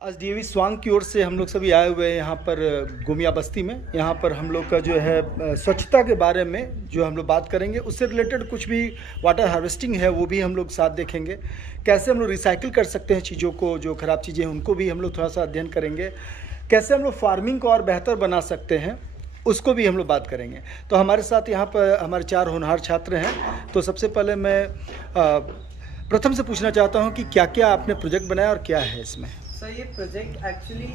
आज डीएवी स्वांग की ओर से हम लोग सभी आए हुए हैं यहाँ पर गोमिया बस्ती में। यहाँ पर हम लोग का जो है स्वच्छता के बारे में जो हम लोग बात करेंगे, उससे रिलेटेड कुछ भी वाटर हार्वेस्टिंग है वो भी हम लोग साथ देखेंगे। कैसे हम लोग रिसाइकिल कर सकते हैं चीज़ों को, जो ख़राब चीज़ें हैं उनको भी हम लोग थोड़ा सा अध्ययन करेंगे। कैसे हम लोग फार्मिंग को और बेहतर बना सकते हैं उसको भी हम लोग बात करेंगे। तो हमारे साथ यहाँ पर हमारे 4 होनहार छात्र हैं। तो सबसे पहले मैं प्रथम से पूछना चाहता हूँ कि क्या क्या आपने प्रोजेक्ट बनाया और क्या है इसमें। सर ये प्रोजेक्ट एक्चुअली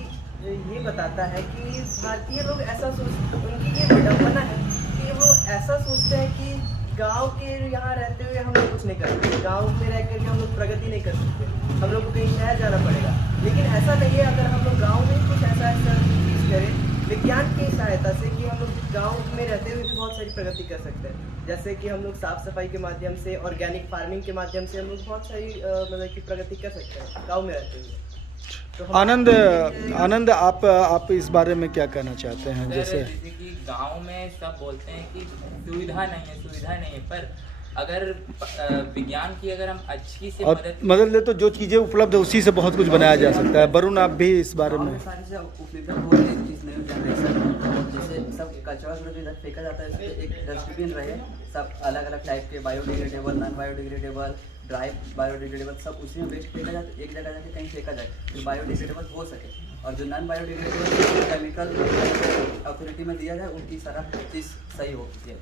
ये बताता है कि भारतीय लोग ऐसा सोचते, उनकी ये विडंबना है कि वो ऐसा सोचते हैं कि गांव के यहाँ रहते हुए हम लोग कुछ नहीं करते, गांव में रह करके हम लोग प्रगति नहीं कर सकते, हम लोग को कहीं शहर जाना पड़ेगा। लेकिन ऐसा नहीं है। अगर हम लोग गाँव में कुछ ऐसा चीज़ करें विज्ञान की सहायता से कि हम लोग गाँव में रहते हुए भी बहुत सारी प्रगति कर सकते हैं। जैसे कि हम लोग साफ़ सफाई के माध्यम से, ऑर्गेनिक फार्मिंग के माध्यम से हम लोग बहुत सारी मतलब कि प्रगति कर सकते हैं गाँव में रहते हुए। तो आनंद आप इस बारे में क्या कहना चाहते हैं? जैसे कि गांव में सब बोलते हैं कि सुविधा नहीं है, पर अगर विज्ञान की अगर हम अच्छी से मदद ले तो जो चीज़ें उपलब्ध है उसी से बहुत कुछ बनाया जा सकता है। वरुण, आप भी इस बारे में। सारी चीज़ें उपलब्ध हो रही है। इस नई जनरेशन जैसे सब कचरा इधर फेंका जाता है, इसमें एक डस्टबिन रहे, सब अलग अलग टाइप के biodegradable, non biodegradable, dry biodegradable, सब उसी में वेस्ट फेंका जाता है। एक जगह जाके कहीं फेंका जाए तो बायोडिग्रेडेबल हो सके, और जो नॉन बायोडिग्रेडेबल केमिकल अथॉरिटी में दिया जाए उनकी सारा चीज़ सही होती है।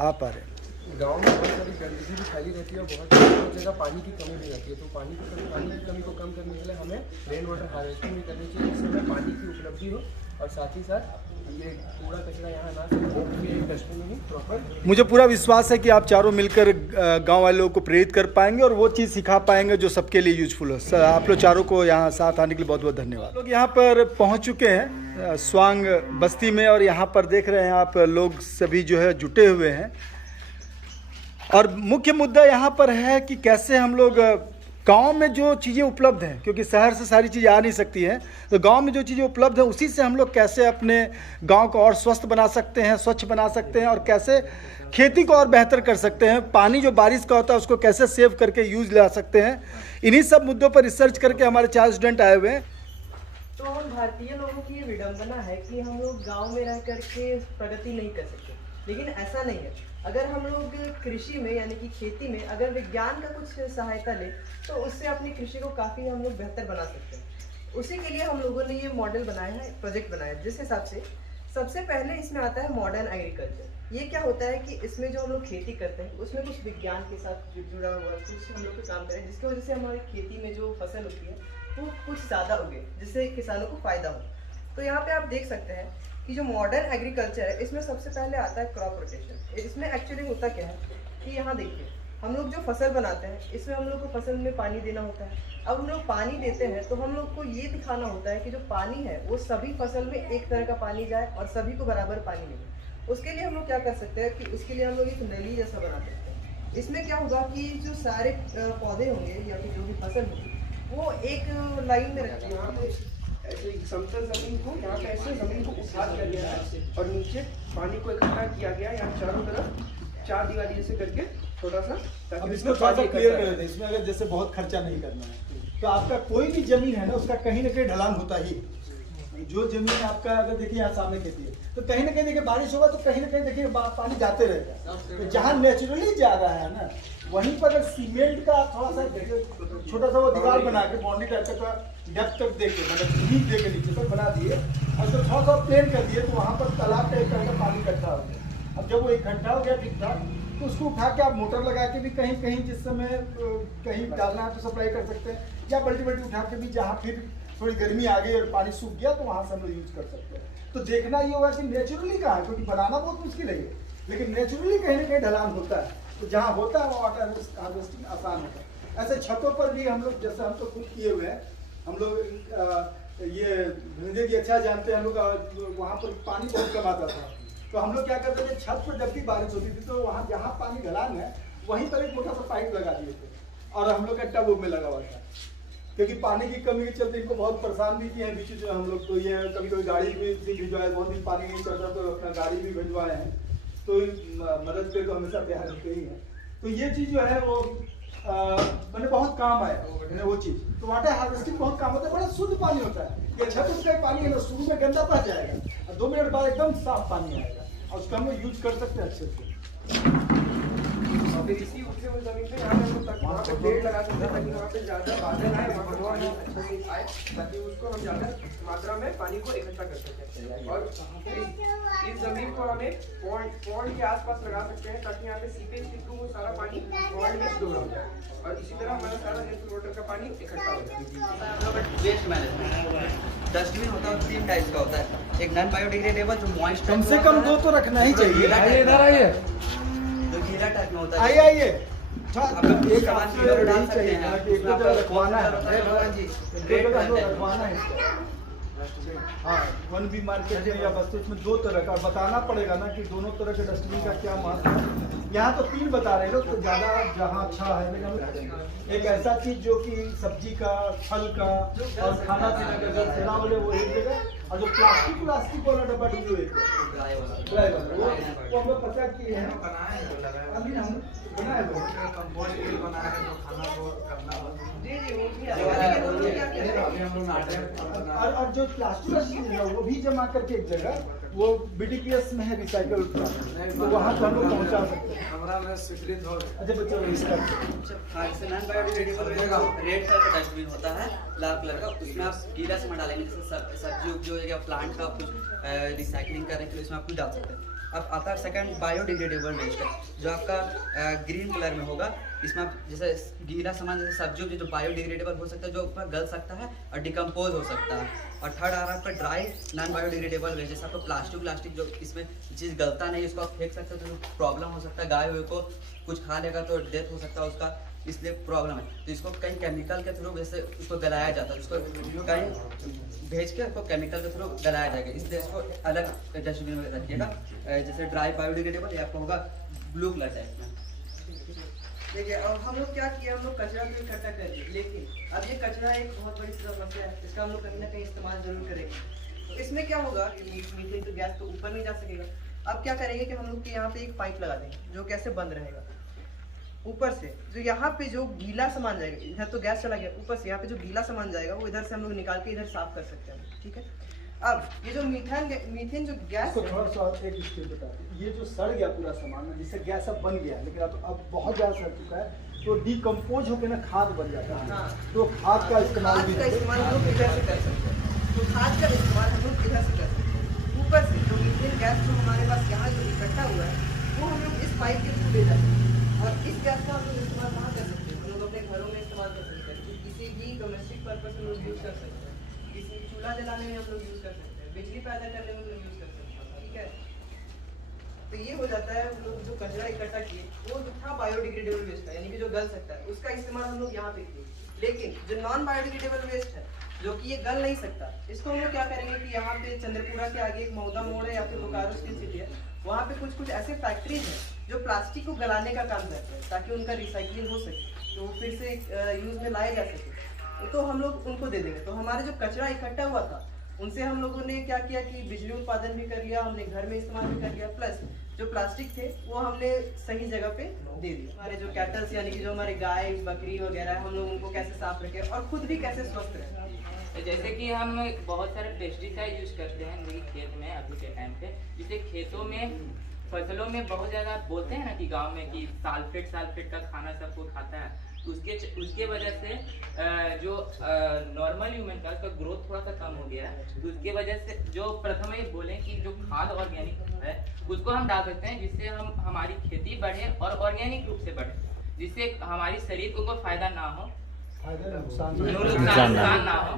आप आ रहे गांव में बहुत सारी गंदगी भी फैली रहती है और बहुत जगह पानी की कमी भी रहती है। तो पानी की कमी को कम करने के लिए हमें रेन वाटर हार्वेस्टिंग भी करनी चाहिए, जिससे हमें पानी की उपलब्धि हो और साथ ही साथ ये कूड़ा कचरा यहाँ ना डस्टबिन में ही प्रॉपर। मुझे पूरा विश्वास है कि आप चारों मिलकर गांव वाले लोगों को प्रेरित कर पाएंगे और वो चीज़ सिखा पाएंगे जो सबके लिए यूजफुल हो। सर, आप लोग चारों को यहाँ साथ आने के लिए बहुत बहुत धन्यवाद। लोग यहाँ पर पहुँच चुके हैं स्वांग बस्ती में, और यहाँ पर देख रहे हैं आप लोग सभी जो है जुटे हुए हैं। और मुख्य मुद्दा यहाँ पर है कि कैसे हम लोग गांव में जो चीज़ें उपलब्ध हैं, क्योंकि शहर से सारी चीज़ें आ नहीं सकती हैं, तो गांव में जो चीज़ें उपलब्ध हैं उसी से हम लोग कैसे अपने गांव को और स्वस्थ बना सकते हैं, स्वच्छ बना सकते हैं, और कैसे खेती को और बेहतर कर सकते हैं। पानी जो बारिश का होता है उसको कैसे सेव करके यूज ला सकते हैं। इन्हीं सब मुद्दों पर रिसर्च करके हमारे 4 स्टूडेंट आए हुए हैं। तो हम भारतीय लोगों की ये विडंबना है कि हम लोग गाँव में रह करके प्रगति नहीं कर सकते, लेकिन ऐसा नहीं है। अगर हम लोग कृषि में यानी कि खेती में अगर विज्ञान का कुछ सहायता ले तो उससे अपनी कृषि को काफ़ी हम लोग बेहतर बना सकते हैं। उसी के लिए हम लोगों ने ये मॉडल बनाया है, प्रोजेक्ट बनाया है, जिस हिसाब से सबसे पहले इसमें आता है मॉडर्न एग्रीकल्चर। ये क्या होता है कि इसमें जो हम लोग खेती करते हैं उसमें कुछ विज्ञान के साथ जुड़ा हुआ कुछ हम लोग को काम करें, जिसकी वजह से हमारी खेती में जो फसल होती है वो कुछ ज़्यादा उगे, जिससे किसानों को फ़ायदा हो। तो यहाँ पे आप देख सकते हैं कि जो मॉडर्न एग्रीकल्चर है इसमें सबसे पहले आता है क्रॉप रोटेशन। इसमें एक्चुअली होता क्या है कि यहाँ देखिए, हम लोग जो फसल बनाते हैं इसमें हम लोग को फसल में पानी देना होता है। अब हम लोग पानी देते हैं तो हम लोग को ये दिखाना होता है कि जो पानी है वो सभी फसल में एक तरह का पानी जाए और सभी को बराबर पानी मिले। उसके लिए हम लोग क्या कर सकते हैं कि उसके लिए हम लोग एक नली जैसा बना सकते हैं। इसमें क्या होगा कि जो सारे पौधे होंगे या फिर जो भी फसल होगी वो एक लाइन में रखते हैं। ऐसे समतल जमीन को यहाँ पे ऐसे जमीन को उठा दिया गया है और नीचे पानी को इकट्ठा किया गया है। यहाँ चारों तरफ 4 दीवारी जैसे करके थोड़ा सा, अब इसको थोड़ा सा क्लियर कर देते हैं। इसमें अगर जैसे बहुत खर्चा नहीं करना है तो आपका कोई भी जमीन है ना, उसका कहीं ना कहीं ढलान होता ही। जो जमीन आपका अगर देखिए यहाँ सामने खेती है तो कहीं ना कहीं देखिए बारिश होगा तो कहीं ना कहीं देखिए पानी जाते रहेगा। तो जहाँ नेचुरली जा रहा है ना, वहीं पर अगर सीमेंट का थोड़ा सा छोटा सा वो दीवार बना के बाउंड्री टाइप का डेप्थ तक दे के, मतलब नीचे दे के नीचे तक बना दिए और तो थोड़ा सा प्लेन कर दिए, तो वहाँ पर तालाब टाइप का पानी इकट्ठा हो गया। अब जब वो इकट्ठा हो गया ठीक ठाक, तो उसको उठा के आप मोटर लगा के भी कहीं कहीं जिस समय कहीं डालना है तो सप्लाई कर सकते हैं, या बल्टी उठा के भी जहाँ फिर थोड़ी गर्मी आ गई और पानी सूख गया तो वहाँ से हम लोग यूज कर सकते हैं। तो देखना ये होगा कि नेचुरली कहाँ है, क्योंकि बनाना बहुत मुश्किल है, लेकिन नेचुरली कहीं ना कहीं ढलान होता है। तो जहाँ होता है वो वाटर हार्वेस्टिंग आसान होता है। ऐसे छतों पर भी हम लोग, जैसे हम तो खुद किए हुए हैं, हम लोग ये भिंडे की अच्छा जानते हैं, हम लोग वहाँ पर पानी बहुत कम आता था तो हम लोग क्या करते थे, छत पर जब भी बारिश होती थी तो वहाँ जहाँ पानी ढलान है वहीं पर एक मोटा सा पाइप लगा दिए थे और हम लोग का टब में लगा हुआ था, क्योंकि पानी की कमी के चलते इनको बहुत परेशान भी किए हैं बीच में हम लोग। तो ये कभी कभी गाड़ी भी भिजवाए, बहुत दिन पानी नहीं चलता तो अपना गाड़ी भी भिजवाए हैं। तो मदद पे तो हमेशा तैयार होते ही हैं। तो ये चीज़ जो है वो मैंने बहुत काम आया वो चीज। तो वाटर हार्वेस्टिंग बहुत काम होता है, बड़ा शुद्ध पानी होता है। ये छत उसका पानी है ना, शुरू में गंदा पड़ जाएगा और 2 मिनट बाद एकदम साफ पानी आएगा और उसका हम यूज कर सकते हैं अच्छे से। और फिर इसी उठे हुए जमीन पे यहाँ पे हम तक वहाँ पे पेड़ लगा सकते हैं ताकि वहाँ पे ज़्यादा बादल आए, वहाँ पर पानी अच्छे से आए, ताकि उसको हम ज़्यादा मात्रा में पानी को इकट्ठा कर सकें। और इस जमीन को हमें पॉन्ड के आसपास लगा सकते हैं ताकि यहाँ पे सीपेज के थ्रू वो सारा पानी पॉन्ड में स्टोर हो जाए और इसी तरह हमारा सारा रेन वाटर का पानी इकट्ठा हो जाए। वेस्ट मैनेजमेंट डस्टबिन होता है 3 टाइप्स का होता है। एक नॉन बायोडिग्रेडेबल जो मॉइस्ट कम से कम 2 तो रखना ही चाहिए। इधर आइए, जो गीला टाइप में होता है। आइए अब एक सामान आपसे गीला डाल यही सकते चाहिए हैं ना कि एक तो जगह रखवाना है, भगवान जी एक तो जगह हमको रखवाना है इसको। हाँ, वन बी मार्केट में या बस्ती में 2 तरह का बताना पड़ेगा ना कि दोनों तरह के डस्टबिन का क्या महत्व है। यहाँ तो 3 बता रहे लोग, तो ज़्यादा जहाँ अच्छा है, लेकिन एक ऐसा चीज जो कि सब्जी का, फल का और खाना पीने का जो ठेला वाले वो एक जगह, और जो प्लास्टिक वाला डब्बा डब्बी एक ड्राई वाला वो हमें पता की है, अभी हम बनाए और जो प्लास्टिक है वो भी जमा करके एक जगह, वो BDPS में है रिसाइकल प्लांट, तो वहाँ पर हम लोग पहुँचा सकते हैं। अच्छा बच्चों इसका नॉन बायोडिग्रेडेबल रेड कलर का डस्टबिन होता है, लाल कलर का, उसमें आप गीला सामान डालेंगे, जैसे सब्जी उपजी या प्लांट का कुछ रिसाइकलिंग करने के लिए उसमें आप कुछ डाल सकते हैं। अब आता है सेकंड बायोडिग्रेडेबल वेस्ट है, जो आपका ग्रीन कलर में होगा। इसमें आप जैसे गीला सामान जैसे सब्जी जो बायोडिग्रेडेबल हो सकता है, जो ऊपर गल सकता है और डिकम्पोज हो सकता है। और थर्ड आ रहा है आपका ड्राई नॉन बायोडिग्रेडेबल वेस्ट, जैसे आपको प्लास्टिक जो इसमें चीज़ गलता नहीं, इसको आप फेंक सकते हो तो प्रॉब्लम हो सकता है, गाय हुए को कुछ खा लेगा तो डेथ हो सकता है उसका, इसलिए प्रॉब्लम है। तो इसको कहीं केमिकल के थ्रू वैसे उसको गलाया जाता है, उसको कहीं भेज के उसको केमिकल के थ्रू गलाया जाएगा, इसलिए इसको अलग डस्टबिन में रखिएगा। जैसे ड्राई बायोडिग्रेडेबल या आपको होगा ब्लू कलर टाइप में। देखिए अब हम लोग क्या किया, हम लोग कचरा तो इकट्ठा कर लिए, लेकिन अब ये कचरा एक बहुत बड़ी समस्या है, इसका हम लोग कहीं ना कहीं इस्तेमाल जरूर करेंगे। तो इसमें क्या होगा कि मीथेन तो गैस तो ऊपर नहीं जा सकेगा। अब क्या करेंगे कि हम लोग के यहाँ पे एक पाइप लगा देंगे, जो कैसे बंद रहेगा ऊपर से, जो यहाँ पे जो गीला सामान जाएगा, इधर तो गैस चला गया, ऊपर से यहाँ पे जो गीला सामान जाएगा वो इधर से हम लोग निकाल के इधर साफ कर सकते हैं। ठीक है, अब ये जो मीथेन जो गैस इसको थोड़ा सा एक स्टेप बता दें। ये जो सड़ गया पूरा सामान ना, जिससे गैस अब बन गया, लेकिन अब बहुत ज़्यादा सड़ चुका है, तो डिकम्पोज होकर ना खाद बन जाता है। हाँ। तो खाद का इस्तेमाल भी हम लोग इधर से कर सकते हैं। तो खाद का इस्तेमाल हम लोग इधर से कर सकते हैं। ऊपर से जो मीथेन गैस जो हमारे पास यहाँ जो इकट्ठा हुआ है, वो हम लोग इस पाइप के थ्रू ले जाते हैं और इस गैस का हम लोग इस्तेमाल कहाँ कर सकते हैं, हम लोग अपने घरों में इस्तेमाल कर सकते हैं, किसी भी डोमेस्टिक पर्पज में लोग यूज़ कर सकते हैं, किसी चूल्हा जलाने में हम लोग यूज़ कर सकते हैं, बिजली पैदा करने में लोग यूज़ कर सकते हैं। ठीक है, तो ये हो जाता है। हम लोग जो कचरा इकट्ठा किए वो जो था बायोडिग्रेडेबल वेस्ट है, यानी कि जो गल सकता है, उसका इस्तेमाल हम लोग यहाँ पे किए। लेकिन जो नॉन बायोडिग्रेडेबल वेस्ट है, जो कि ये गल नहीं सकता, इसको हम लोग क्या करेंगे कि यहाँ पे चंद्रपुरा के आगे एक मौदा मोड़ है या फिर बोकारो स्टील सिटी है, वहाँ पे कुछ ऐसे फैक्ट्रीज हैं जो प्लास्टिक को गलाने का काम करते हैं ताकि उनका रिसाइकलिंग हो सके, तो फिर से यूज में लाया जा सके। तो हम लोग उनको दे देंगे। तो हमारे जो कचरा इकट्ठा हुआ था, उनसे हम लोगों ने क्या किया कि बिजली उत्पादन भी कर लिया, हमने घर में इस्तेमाल भी कर लिया, प्लस जो प्लास्टिक थे वो हमने सही जगह पे दे दिया। हमारे जो कैटल्स यानी कि जो हमारे गाय बकरी वगैरह है, हम लोग उनको कैसे साफ रखें और खुद भी कैसे स्वस्थ रहें। जैसे कि हम बहुत सारे पेस्टिसाइड यूज करते हैं मेरी खेत में अभी के टाइम पे, जिससे खेतों में फसलों में बहुत ज़्यादा बोलते हैं ना कि गांव में कि साल्फेट का खाना सबको खाता है, उसके वजह से जो नॉर्मल ह्यूमन का उसका ग्रोथ थोड़ा सा कम हो गया है। तो उसके वजह से जो प्रथम ये बोलें कि जो खाद ऑर्गेनिक है उसको हम डाल सकते हैं, जिससे हम हमारी खेती बढ़े और ऑर्गेनिक रूप से बढ़े, जिससे हमारी शरीर को कोई फायदा ना हो, नुकसान ना हो,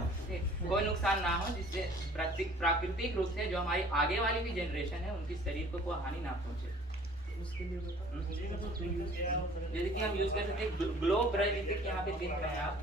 कोई नुकसान ना हो, जिससे प्राकृतिक रूप से जो हमारी आगे वाली भी जनरेशन है उनकी शरीर को कोई हानि ना पहुंचे। उसके लिए जैसे कि हम यूज कर सकते हैं ग्लो ब्रश, जैसे कि यहाँ पे देख रहे हैं आप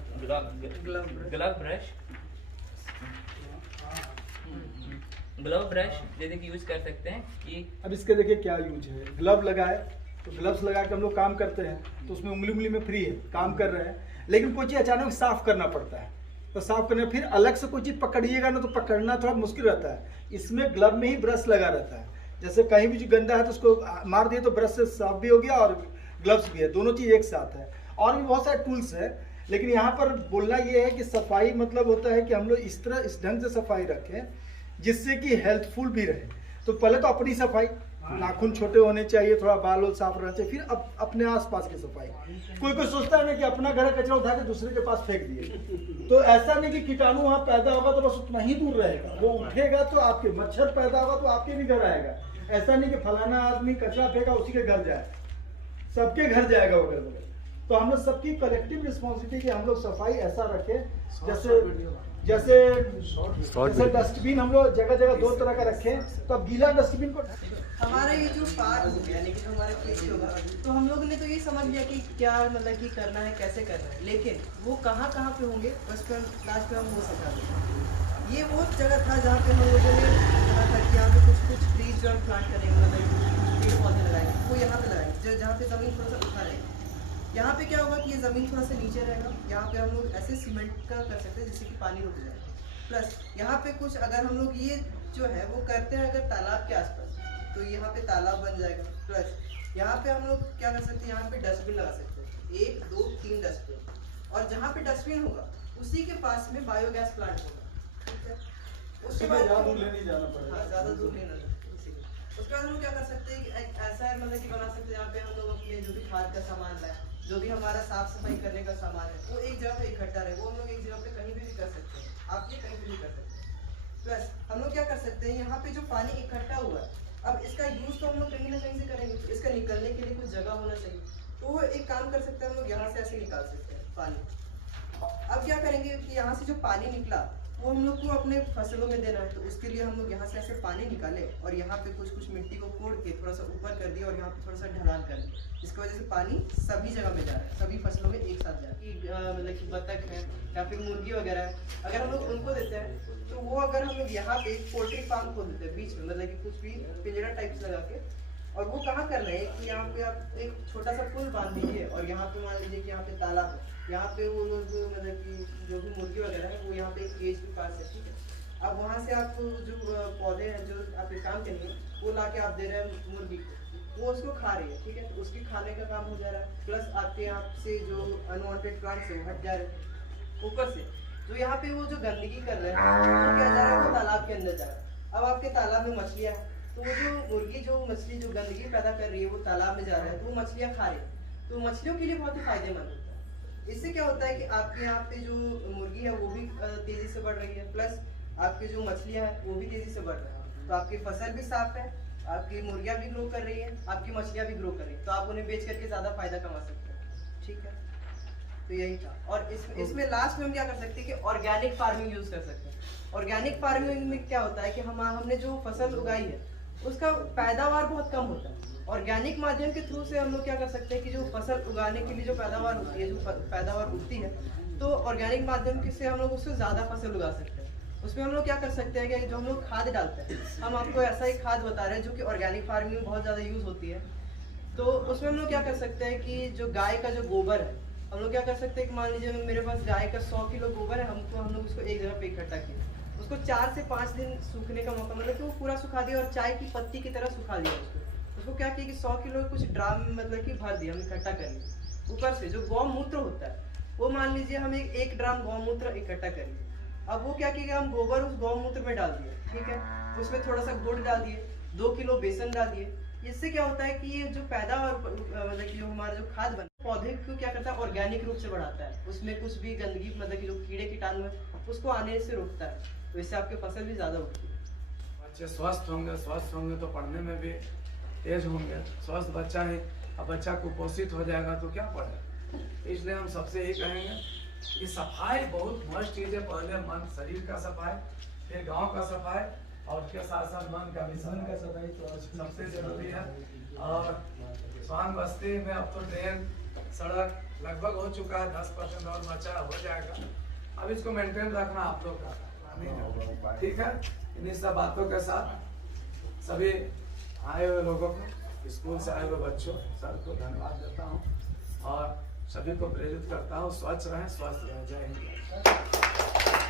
ग्लव ब्रश जैसे कि यूज कर सकते हैं कि अब इसके देखिए क्या यूज है। ग्लव लगाए तो ग्लव्स लगा के हम लोग काम करते हैं, तो उसमें उंगली में फ्री है, काम कर रहे हैं, लेकिन कोई चीज़ अचानक साफ करना पड़ता है, तो साफ करने फिर अलग से कोई चीज़ पकड़िएगा ना तो पकड़ना थोड़ा मुश्किल रहता है। इसमें ग्लव में ही ब्रश लगा रहता है, जैसे कहीं भी जो गंदा है तो उसको मार दिए तो ब्रश से साफ भी हो गया और ग्लव्स भी है, दोनों चीज़ एक साथ है। और भी बहुत सारे टूल्स है, लेकिन यहाँ पर बोलना ये है कि सफाई मतलब होता है कि हम लोग इस तरह इस ढंग से सफाई रखें जिससे कि हेल्थफुल भी रहे। तो पहले तो अपनी सफाई, नाखून छोटे होने चाहिए, थोड़ा बाल और साफ रहना चाहिए, फिर अपने आसपास की सफाई। कोई सोचता है ना कि अपना घर कचरा उठा के दूसरे के पास फेंक दिए, तो ऐसा नहीं कि कीटाणु वहाँ पैदा होगा तो बस उतना ही दूर रहेगा, वो उठेगा तो आपके मच्छर पैदा होगा तो आपके भी घर आएगा। ऐसा नहीं कि फलाना आदमी कचरा फेंका उसी के घर जाए, सबके घर जाएगा वो घर। तो हम लोग सबकी कलेक्टिव रिस्पॉन्सिबिलिटी कि हम लोग सफाई ऐसा रखें जैसे डस्टबिन हम लोग जगह जगह 2 तरह का रखें, तो अब गीला डस्टबिन को हमारा ये जो पार्क हो गया, यानी कि जो हमारा खेती होगा, तो हम लोगों ने तो ये समझ लिया कि क्या मतलब कि करना है, कैसे करना है, लेकिन वो कहाँ पे होंगे बस पर लास्ट पे हम वो सिखा देंगे। ये वो जगह था जहाँ पे हम लोगों ने कहा था कि यहाँ पे कुछ ट्रीज जो प्लांट करेंगे, मतलब पेड़ पौधे लगाएंगे, वो यहाँ पे लगाएंगे जहाँ पे ज़मीन थोड़ा सा उठा रहेगा। यहाँ पे क्या होगा कि ये ज़मीन थोड़ा सा नीचे रहेगा, यहाँ पे हम लोग ऐसे सीमेंट का कर सकते हैं जिससे कि पानी रुक जाए। प्लस यहाँ पे कुछ अगर हम लोग ये जो है वो करते हैं अगर तालाब के आसपास, तो यहाँ पे तालाब बन जाएगा। प्लस यहाँ पे हम लोग क्या कर सकते हैं, यहाँ पे डस्टबिन लगा सकते हैं, 1 2 3 डस्टबिन, और जहाँ पे डस्टबिन होगा उसी के पास में बायोगैस प्लांट होगा, ठीक है। उसके बाद ज़्यादा दूर नहीं जाना पड़ेगा। हाँ, ज़्यादा दूर नहीं जाना। उसके बाद हम क्या कर सकते हैं कि एक ऐसा है मतलब कि बना सकते हैं यहाँ पे हम लोग अपने जो भी खाद का सामान लाए, जो भी हमारा साफ सफाई करने का सामान है, वो एक जगह पे इकट्ठा रहे, वो हम लोग एक जगह पे कहीं भी कर सकते हैं, आप ये कहीं भी कर सकते हैं। प्लस हम लोग क्या कर सकते हैं, यहाँ पे जो पानी इकट्ठा हुआ है, अब इसका यूज तो हम लोग कहीं ना कहीं से करेंगे, तो इसका निकलने के लिए कुछ जगह होना चाहिए, तो वो एक काम कर सकते हैं, हम लोग यहाँ से ऐसे निकाल सकते हैं पानी। अब क्या करेंगे कि यहाँ से जो पानी निकला वो हम लोग को अपने फसलों में देना है, तो उसके लिए हम लोग यहाँ से ऐसे पानी निकाले और यहाँ पे कुछ मिट्टी को कोड़ के थोड़ा सा ऊपर कर दिया और यहाँ पे थोड़ा सा ढलान कर दिया, जिसकी वजह से पानी सभी जगह में जा रहा है, सभी फसलों में एक साथ जा रहा है। मतलब कि बतख है या फिर मुर्गी वगैरह है, अगर हम लोग उनको देते हैं तो वो अगर हम लोग यहाँ पे पोल्ट्री फार्म खोल देते हैं बीच में, मतलब कि कुछ भी पिंजरा टाइप से लगा के, और वो कहाँ करना है कि यहाँ पे आप एक छोटा सा पुल बांध दीजिए और यहाँ पे मान लीजिए कि यहाँ पे तालाब है, यहाँ पे वो लोग मतलब कि जो भी मुर्गी वगैरह है वो यहाँ पे एक केज के पास है, ठीक है। अब वहाँ से आप जो पौधे हैं जो आप काम करेंगे वो ला के आप दे रहे हैं मुर्गी को, वो उसको खा रही है, ठीक है, तो उसके खाने का काम हो जा रहा है। प्लस आपके यहाँ से जो अनवांटेड प्लांट्स है वो हट जा रहे हैं। ऊपर से जो यहाँ पे वो जो गंदगी कर रहे हैं वो क्या जा रहा है, वो तालाब के अंदर जा रहा है। अब आपके तालाब में मछलियाँ हैं, तो वो जो मुर्गी जो मछली जो गंदगी पैदा कर रही है वो तालाब में जा रहा है, तो वो मछलियाँ खा रही है, तो मछलियों के लिए बहुत ही फायदेमंद होता है। इससे क्या होता है कि आपके यहाँ पे जो मुर्गी है वो भी तेजी से बढ़ रही है, प्लस आपकी जो मछलियाँ हैं वो भी तेजी से बढ़ रही है, तो आपकी फसल भी साफ है, आपकी मुर्गियाँ भी ग्रो कर रही है, आपकी मछलियाँ भी ग्रो कर रही है, तो आप उन्हें बेच करके ज़्यादा फायदा कमा सकते हैं, ठीक है। तो यही था। और इसमें लास्ट में हम क्या कर सकते हैं कि ऑर्गेनिक फार्मिंग यूज़ कर सकते हैं। ऑर्गेनिक फार्मिंग में क्या होता है कि हमने जो फसल उगाई है उसका पैदावार बहुत कम होता है। ऑर्गेनिक माध्यम के थ्रू से हम लोग क्या कर सकते हैं कि जो फसल उगाने के लिए जो पैदावार होती है, जो पैदावार उगती है, तो ऑर्गेनिक माध्यम से हम लोग उससे ज़्यादा फसल उगा सकते हैं। उसमें हम लोग क्या कर सकते हैं कि जो हम लोग खाद डालते हैं, हम आपको ऐसा ही खाद बता रहे हैं जो कि ऑर्गेनिक फार्मिंग में बहुत ज़्यादा यूज़ होती है। तो उसमें हम लोग क्या कर सकते हैं कि जो गाय का जो गोबर है, हम लोग क्या कर सकते हैं कि मान लीजिए मेरे पास गाय का 100 किलो गोबर है, हम लोग उसको एक जगह पे इकट्ठा किया, उसको 4 से 5 दिन सूखने का मौका, मतलब कि वो पूरा सुखा दिया और चाय की पत्ती की तरह सुखा दिया उसको क्या किया कि 100 किलो कुछ ड्राम मतलब कि भर दिया, हम इकट्ठा कर लिया। ऊपर से जो गौमूत्र होता है वो मान लीजिए हम एक ड्राम गौमूत्र इकट्ठा कर लिए, अब वो क्या किया हम गोबर उस गौमूत्र में डाल दिए, ठीक है, उसमें थोड़ा सा गुड़ डाल दिए, 2 किलो बेसन डाल दिए। इससे क्या होता है कि ये जो पैदावार मतलब कि जो हमारा जो खाद बनता है पौधे को क्या करता है ऑर्गेनिक रूप से बढ़ाता है, उसमें कुछ भी गंदगी मतलब कि जो कीड़े कीटाणु है उसको आने से रोकता है, तो इससे आपके फसल भी ज़्यादा उगती है। बच्चे स्वस्थ होंगे तो पढ़ने में भी तेज होंगे। स्वस्थ बच्चा है, अब बच्चा कुपोषित हो जाएगा तो क्या पढ़े। इसलिए हम सबसे यही कहेंगे कि सफाई बहुत मस्त चीज़ है। पहले मन शरीर का सफाई, फिर गांव का सफाई और उसके साथ साथ मन का भी सफाई तो सबसे जरूरी है। और स्वान बस्ती में अब तो ड्रेन सड़क लगभग हो चुका है, 10% और बचा हो जाएगा। अब इसको मेंटेन रखना आप लोग का, ठीक है। इन्हीं सब बातों के साथ सभी आए हुए लोगों को, स्कूल से आए हुए बच्चों सर को धन्यवाद देता हूँ और सभी को प्रेरित करता हूँ, स्वच्छ रहें, स्वस्थ रहें। जय हिंद।